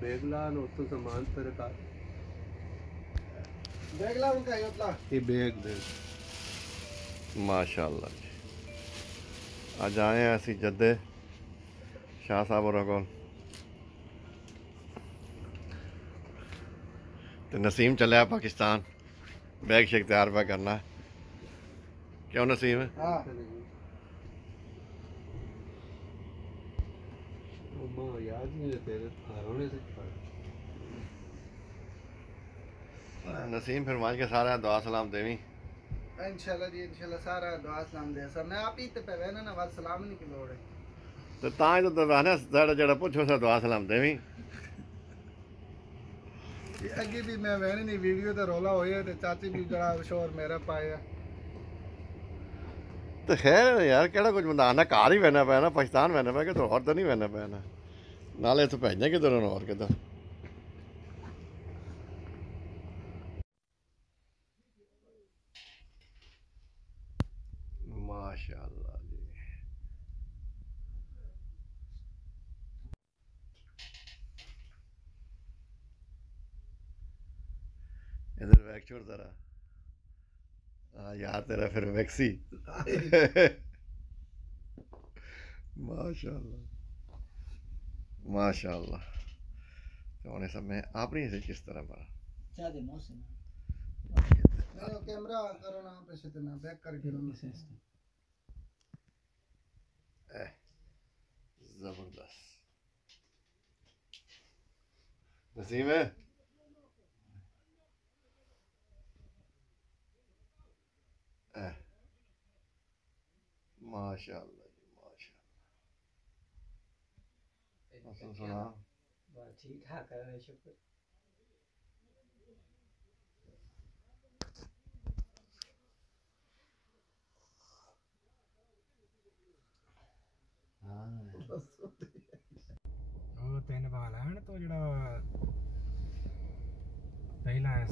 बेगला no तो सामान पर का बेगला उनका है उतला ये बेग दे माशाअल्लाह जी। अज आए हैं असी जद्दे शाह साहब होरें कोल ते नसीम चलिया पाकिस्तान बैग शेग तैयार पा करना है। क्यों नसीम? हां अम्मा याद नहीं है तेरे होने से नसीम फिर माज के सारा दुआ सलाम देवी इंशाल्लाह जी इंशाल्लाह सारा दुआ सलाम दे सब मैं आप ही ते पे वेना ना वाल सलाम नहीं की लोड़ है तो तां तो दवाना सारा जड़ा पुछो सा दुआ सलाम देवी ये अगे भी मैं वेने नहीं वीडियो ते रोला होया ते चाची भी जड़ा शोर मेरा पाया तो खैर यार केड़ा कुछ बंदा आना घर ही बहना पैना पाकिस्तान बहना पै कि और तो नहीं बहना पैना नाले इत्थों भेजना किधर और किधर। माशाअल्लाह जी। इधर बैग छोड़ जरा। हाँ यार तेरा फिर वैक्सी माशाअल्लाह माशाअल्लाह। तो उन्हें सब में आपने से किस तरह बना चादे मौसम मैं कैमरा करो ना पे से ना बैक करके ना से जबरदस्त नसीम है माशाअल्लाह जी माशाअल्लाह। सुना ठीक ठाक है शुक्र ਉਹ ਤਿੰਨ ਬਾਲ ਆਣ ਤੋਂ ਜਿਹੜਾ ਪਹਿਲਾਂ ਆਇਆ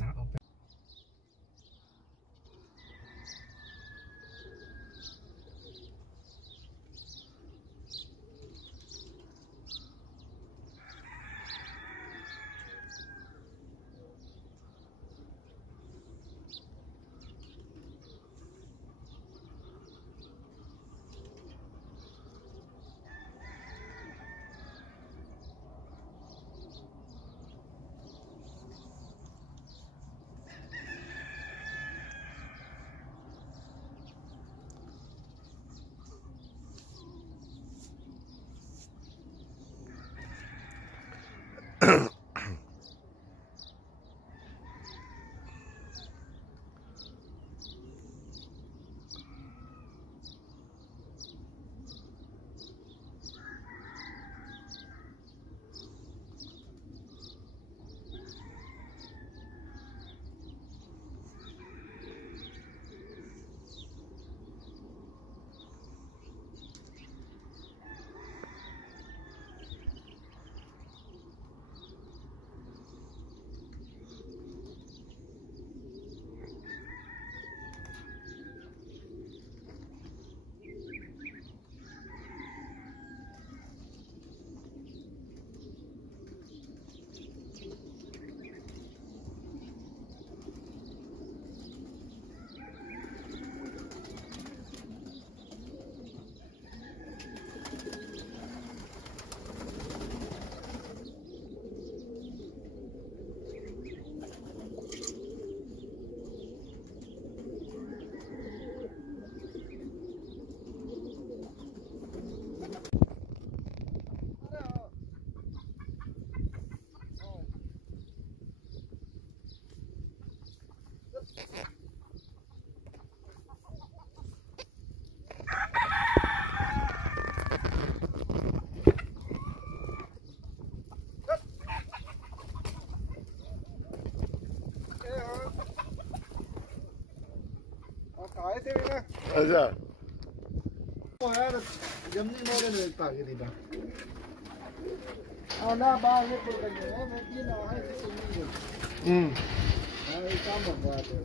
आए थे ना अच्छा वो यार जमनी मोरे में भागे थी बा आना बाहर निकल गई है मैं की ना है कि नहीं हां ये काम हो गया तो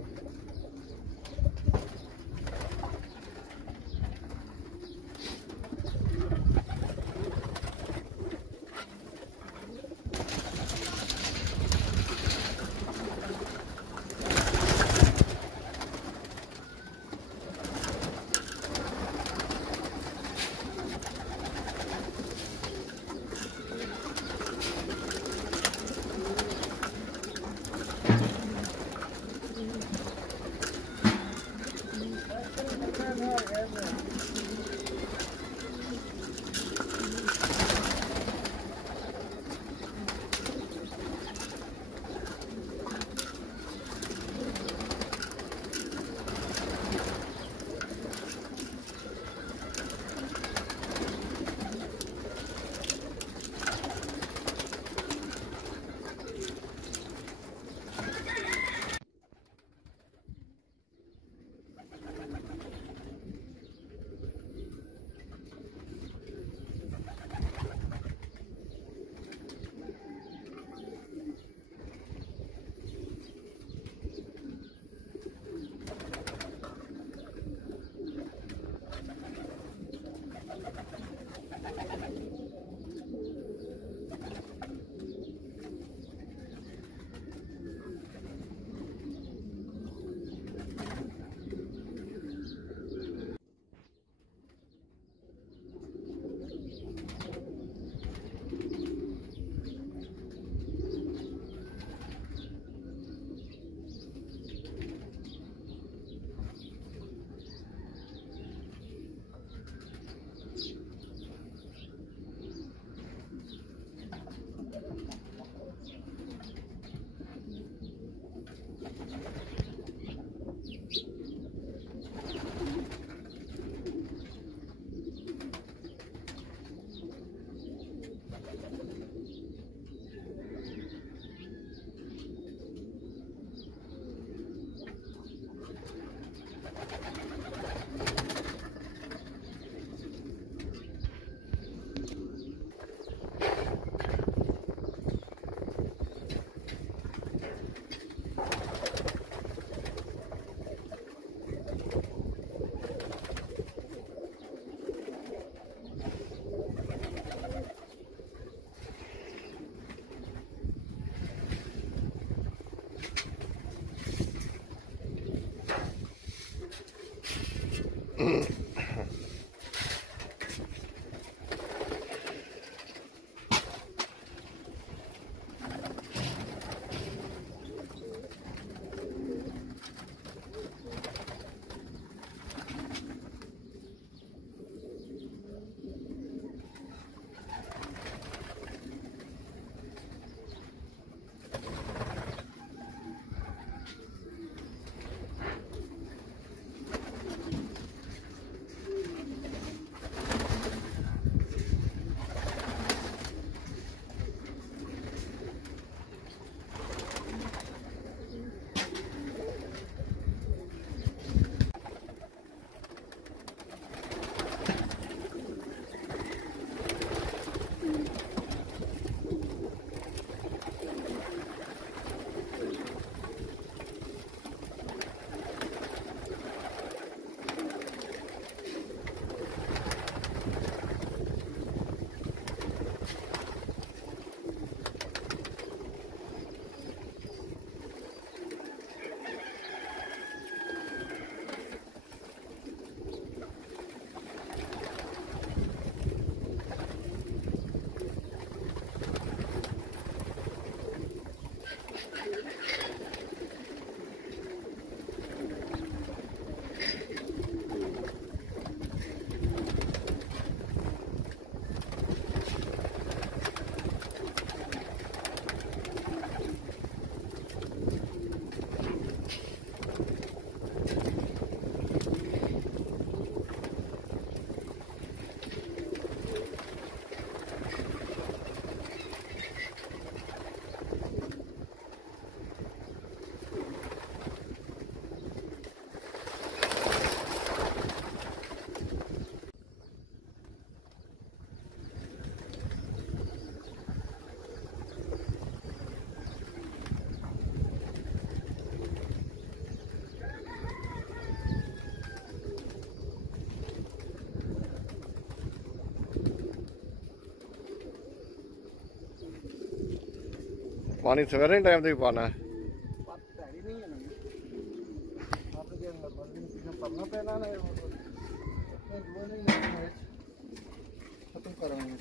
पानी सवेरे टाइम से भी पाना है। पत्त पैड़ी नहीं है ना आप के अंदर बंदी से पड़ना पैना ना वो नहीं खत्म कराएंगे।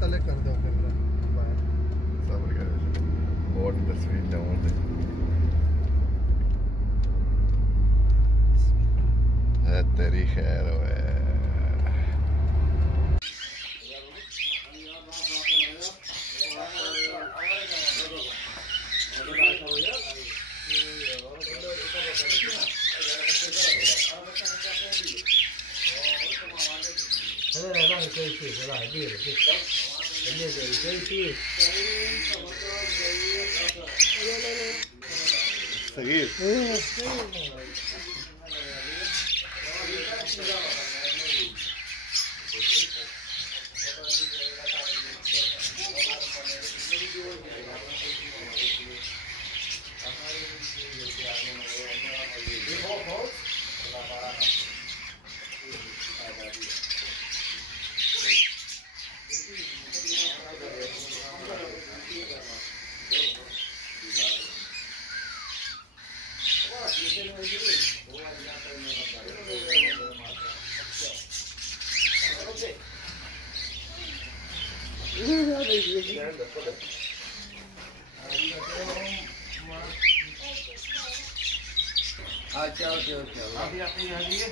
तले कर दो कैमरा सबर कर बहुत तस्वीर लाऊं है तेरी खैर है। सगीर अच्छा ओके ओके अभी अपनी आ गई है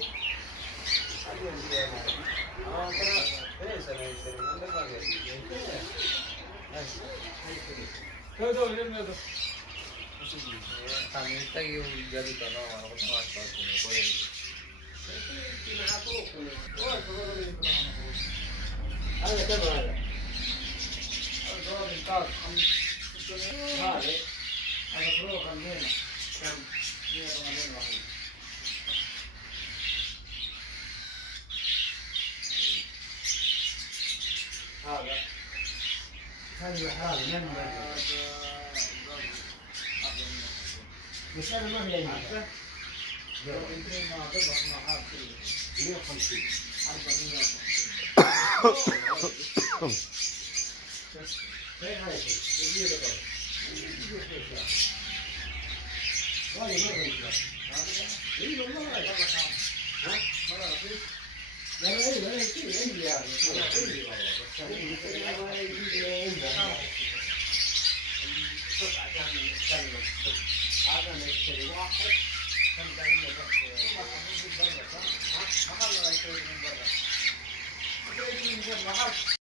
Mahal.